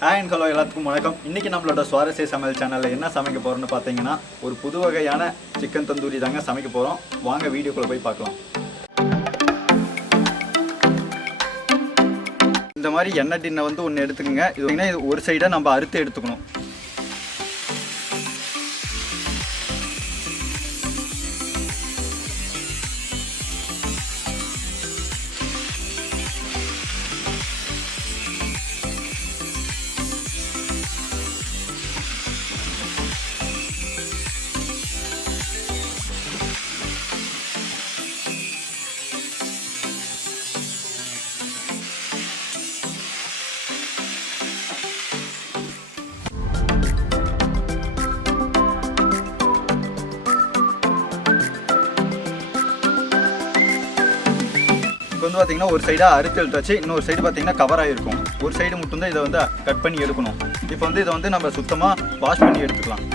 Hi and hello எல்லாத்துக்கும் வணக்கம். இன்றைக்கி நம்மளோட சுவாரஸ்ய சமையல் சேனலில் என்ன சமைக்க போகிறோன்னு பார்த்தீங்கன்னா ஒரு புது வகையான சிக்கன் தந்தூரி தாங்க சமைக்க போகிறோம். வாங்க வீடியோக்குள்ளே போய் பார்க்கலாம். இந்த மாதிரி எண்ணெய் டின்னை வந்து ஒன்று எடுத்துக்கோங்க. இது ஒரு சைடாக நம்ம அறுத்து எடுத்துக்கணும். இப்போ வந்து பார்த்தீங்கன்னா ஒரு சைடாக அறுத்து எடுத்தாச்சு, இன்னொரு சைடு பார்த்தீங்கன்னா கவர் ஆகிருக்கும். ஒரு சைடு மட்டும் தான் இதை வந்து கட் பண்ணி எடுக்கணும். இப்போ வந்து இதை வந்து நம்ம சுத்தமாக வாஷ் பண்ணி எடுத்துக்கலாம்.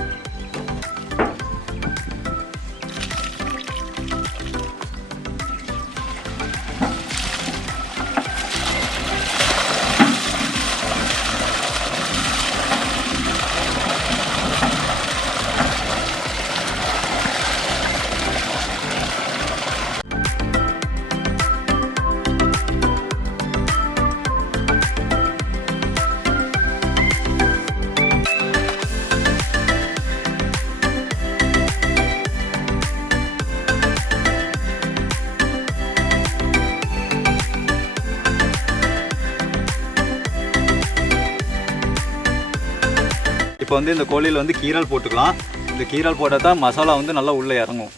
இப்போ வந்து இந்த கோழியில் வந்து கீரல் போட்டுக்கலாம். இந்த கீரல் போட்டால் தான் மசாலா வந்து நல்லா உள்ளே இறங்கும்.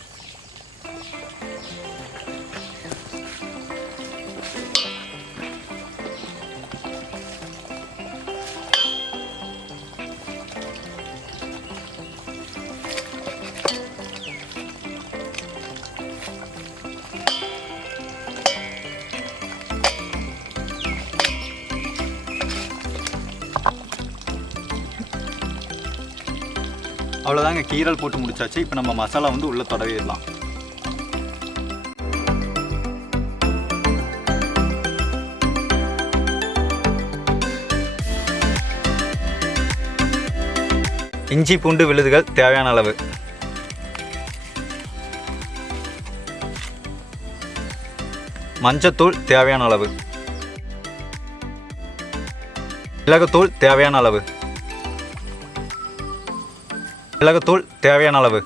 அவ்வளோதாங்க, கீரல் போட்டு முடிச்சாச்சு. இப்போ நம்ம மசாலா வந்து உள்ளே தடவிடலாம். இஞ்சி பூண்டு விழுதுகள் தேவையான அளவு, மஞ்சத்தூள் தேவையான அளவு, மிளகுத்தூள் தேவையான அளவு, மிளகுத்தூள் தேவையான அளவு,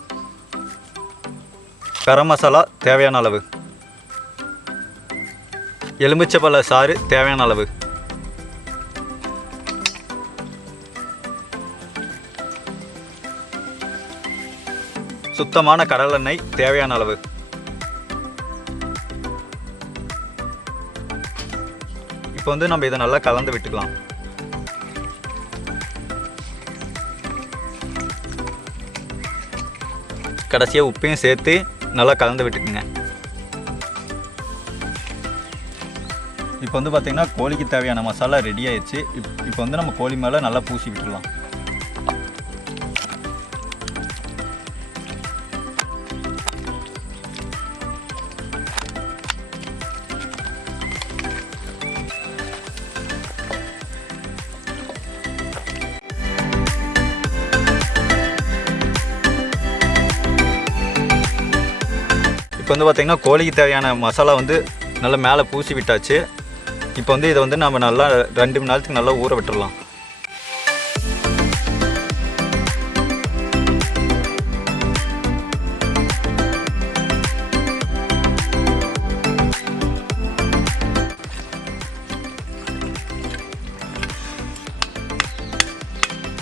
கரம் மசாலா தேவையான அளவு, எலுமிச்சைப்பழ சாறு தேவையான அளவு, சுத்தமான கடலெண்ணெய் தேவையான அளவு. இப்போ வந்து நம்ம இதை நல்லா கலந்து விட்டுக்கலாம். கடைசியாக உப்பையும் சேர்த்து நல்லா கலந்து விட்டுக்குங்க. இப்போ வந்து பார்த்திங்கன்னா கோழிக்கு தேவையான மசாலா ரெடி ஆயிடுச்சு. இப்போ வந்து நம்ம கோழி மேலே நல்லா பூசி விட்டுடலாம். இப்போ வந்து பார்த்திங்கன்னா கோழிக்கு தேவையான மசாலா வந்து நல்லா மேலே பூசி விட்டாச்சு. இப்போ வந்து இதை வந்து நம்ம நல்லா 2 மணி நேரத்துக்கு நல்லா ஊற விட்டுடலாம்.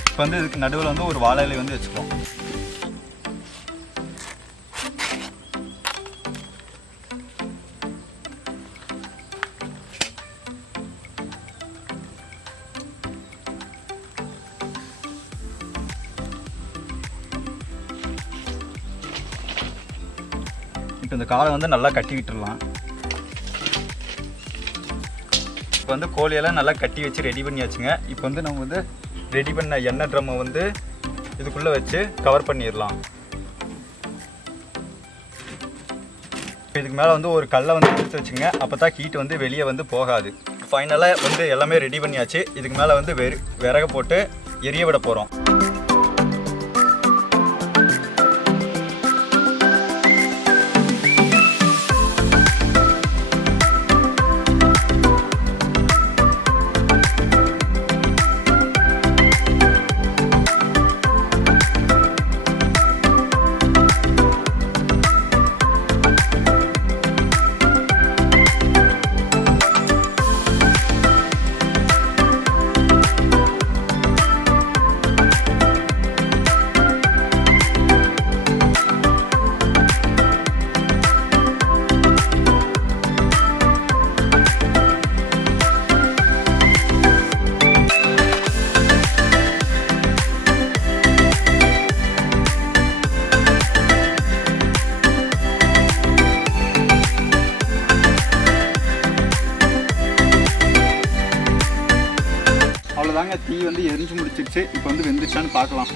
இப்போ வந்து இதுக்கு நடுவில் வந்து ஒரு வாழை இலை வந்து வச்சுக்கலாம். இப்போ இந்த காலை வந்து நல்லா கட்டி விட்டுடலாம். இப்போ வந்து கோழியெல்லாம் நல்லா கட்டி வச்சு ரெடி பண்ணியாச்சுங்க. இப்போ வந்து நம்ம வந்து ரெடி பண்ண எண்ணெய் ட்ரம்மை வந்து இதுக்குள்ளே வச்சு கவர் பண்ணிடலாம். இப்போ இதுக்கு மேலே வந்து ஒரு கல்லை வந்து எடுத்து வச்சுங்க. அப்போ தான் ஹீட் வந்து வெளியே வந்து போகாது. ஃபைனலாக வந்து எல்லாமே ரெடி பண்ணியாச்சு. இதுக்கு மேலே வந்து விறகு போட்டு எரிய விட போகிறோம். அவ்வளோதாங்க, தீ வந்து எரிஞ்சு முடிச்சிருச்சு. இப்போ வந்து வெந்துச்சான்னு பார்க்கலாம்.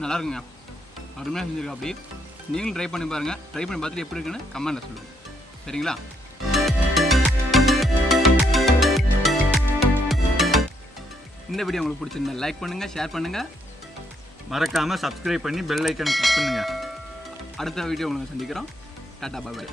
நல்லா இருக்குங்க, அருமையாக செஞ்சுருக்கோம். அப்படி நீங்களும் ட்ரை பண்ணி பாருங்கள். ட்ரை பண்ணி பார்த்துட்டு எப்படி இருக்குன்னு கமெண்ட்டில் சொல்லுங்கள். சரிங்களா? இந்த வீடியோ உங்களுக்கு பிடிச்சிருந்தா லைக் பண்ணுங்கள், ஷேர் பண்ணுங்கள், மறக்காமல் சப்ஸ்கிரைப் பண்ணி பெல் ஐக்கன் கிளிக் பண்ணுங்கள். அடுத்த வீடியோ உங்களுக்கு சந்திக்கிறோம். டாட்டா, பாய் பாய்.